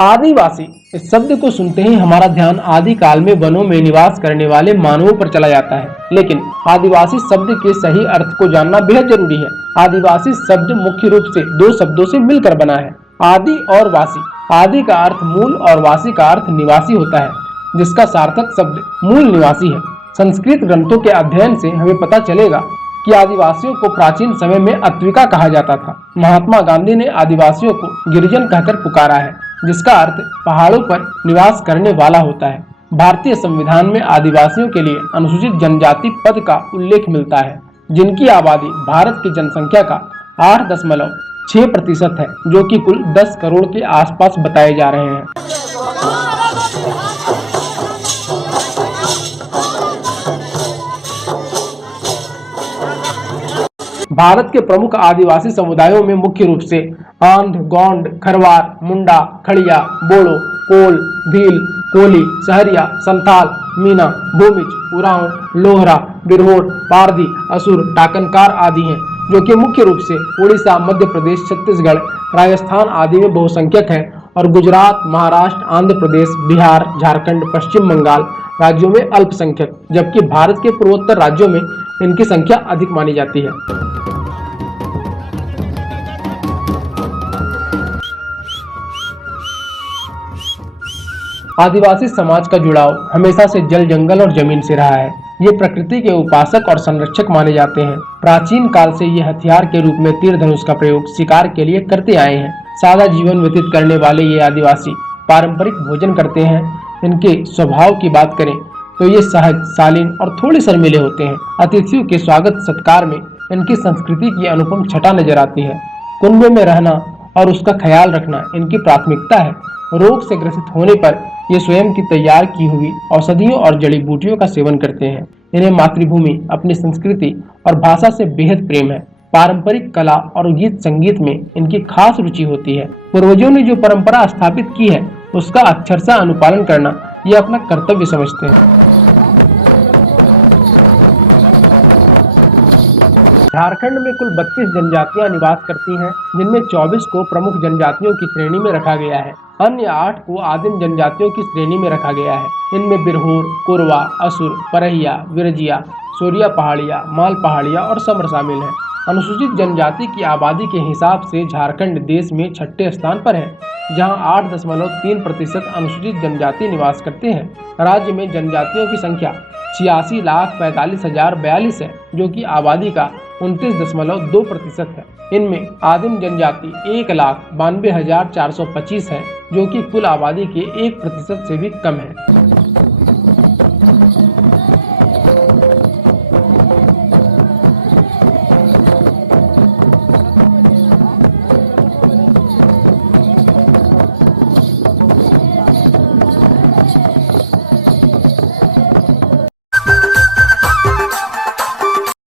आदिवासी इस शब्द को सुनते ही हमारा ध्यान आदिकाल में वनों में निवास करने वाले मानवों पर चला जाता है, लेकिन आदिवासी शब्द के सही अर्थ को जानना बेहद जरूरी है। आदिवासी शब्द मुख्य रूप से दो शब्दों से मिलकर बना है, आदि और वासी। आदि का अर्थ मूल और वासी का अर्थ निवासी होता है, जिसका सार्थक शब्द मूल निवासी है। संस्कृत ग्रंथों के अध्ययन से हमें पता चलेगा कि आदिवासियों को प्राचीन समय में अत्विका कहा जाता था। महात्मा गांधी ने आदिवासियों को गिरिजन कहकर पुकारा है, जिसका अर्थ पहाड़ों पर निवास करने वाला होता है। भारतीय संविधान में आदिवासियों के लिए अनुसूचित जनजाति पद का उल्लेख मिलता है, जिनकी आबादी भारत की जनसंख्या का 8.6% है, जो कि कुल 10 करोड़ के आसपास बताए जा रहे हैं। भारत के प्रमुख आदिवासी समुदायों में मुख्य रूप से आंध, गोंड, खरवार, मुंडा, खड़िया, बोड़ो, कोल, भील, कोली, सहरिया, संथाल, मीना, भूमिज, उरांव, लोहरा, बिरहोर, पारधी, असुर, टाकनकार आदि हैं, जो कि मुख्य रूप से उड़ीसा, मध्य प्रदेश, छत्तीसगढ़, राजस्थान आदि में बहुसंख्यक हैं और गुजरात, महाराष्ट्र, आंध्र प्रदेश, बिहार, झारखंड, पश्चिम बंगाल राज्यों में अल्पसंख्यक, जबकि भारत के पूर्वोत्तर राज्यों में इनकी संख्या अधिक मानी जाती है। आदिवासी समाज का जुड़ाव हमेशा से जल, जंगल और जमीन से रहा है। ये प्रकृति के उपासक और संरक्षक माने जाते हैं। प्राचीन काल से ये हथियार के रूप में तीर धनुष का प्रयोग शिकार के लिए करते आए हैं। सादा जीवन व्यतीत करने वाले ये आदिवासी पारंपरिक भोजन करते हैं। इनके स्वभाव की बात करें तो ये सहज, शालीन और थोड़े शर्मीले होते हैं। अतिथियों के स्वागत सत्कार में इनकी संस्कृति की अनुपम छटा नजर आती है। कुंभ में रहना और उसका ख्याल रखना इनकी प्राथमिकता है। रोग से ग्रसित होने पर ये स्वयं की तैयार की हुई औषधियों और जड़ी बूटियों का सेवन करते हैं। इन्हें मातृभूमि, अपनी संस्कृति और भाषा से बेहद प्रेम है। पारंपरिक कला और गीत संगीत में इनकी खास रुचि होती है। पूर्वजों ने जो परंपरा स्थापित की है उसका अक्षरशः अनुपालन करना ये अपना कर्तव्य समझते हैं। झारखंड में कुल 32 जनजातियां निवास करती हैं, जिनमें 24 को प्रमुख जनजातियों की श्रेणी में रखा गया है। अन्य 8 को आदिम जनजातियों की श्रेणी में रखा गया है। इनमें बिरहोर, कोरवा, असुर, परहिया, विरजिया, सोरिया पहाड़िया, माल पहाड़िया और समर शामिल हैं। अनुसूचित जनजाति की आबादी के हिसाब से झारखंड देश में 6ठे स्थान पर है, जहां 8.3% अनुसूचित जनजाति निवास करते हैं। राज्य में जनजातियों की संख्या 86,45,042 है, जो कि आबादी का 29.2% है। इनमें आदिम जनजाति 1,92,425 है, जो कि कुल आबादी के 1% से भी कम है।